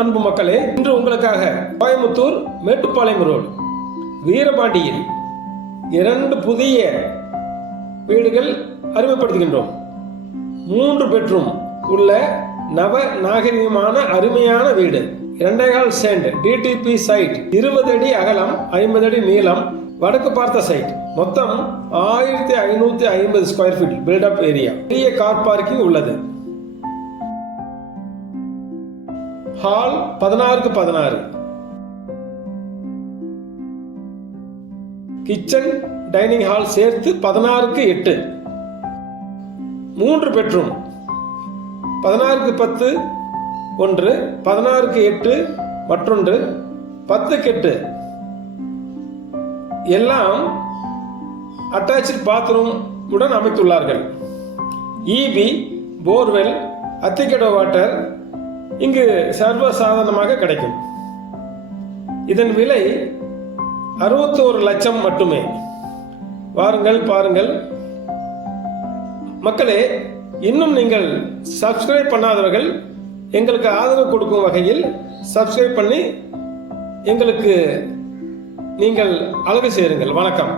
அன்பு மக்களே, இன்று உங்களுக்காக கோயம்புத்தூர் மேட்டுப்பாளையம் ரோடு வீரபாண்டியில் 2 புதிய வீடுகள் அறிமுகப்படுத்துகின்றோம். 3 பெட்ரூம் உள்ள நவ நாகரிகமான அருமையான வீடு. 2.5 சென்ட் டிடிபி சைட், 20 அடி அகலம், 50 அடி நீளம், வடக்கு பார்த்த சைட். மொத்தம் 1550 ஸ்கொயர் ஃபீட் பில்டப் ஏரியா. பெரிய கார் பார்க்கிங் உள்ளது. Hall 16x16, kitchen dining hall சேர்த்து 16x8. 3 பெட்ரூம் 16x10 ஒன்று, 16x8 மற்றொன்று, 10x8. எல்லாம் அட்டாச்சு பாத்ரூம் உடன் அமைத்துள்ளார்கள். இபி, போர்வெல், அத்திக்கடோ வாட்டர் இங்கு சர்வசாதாரணமாக கிடைக்கும். இதன் விலை 61 லட்சம் மட்டுமே. வாருங்கள், பாருங்கள். மக்களே, இன்னும் நீங்கள் சப்ஸ்கிரைப் பண்ணாதவர்கள் எங்களுக்கு ஆதரவு கொடுக்கும் வகையில் சப்ஸ்கிரைப் பண்ணி எங்களுக்கு நீங்கள் அழகு சேருங்கள். வணக்கம்.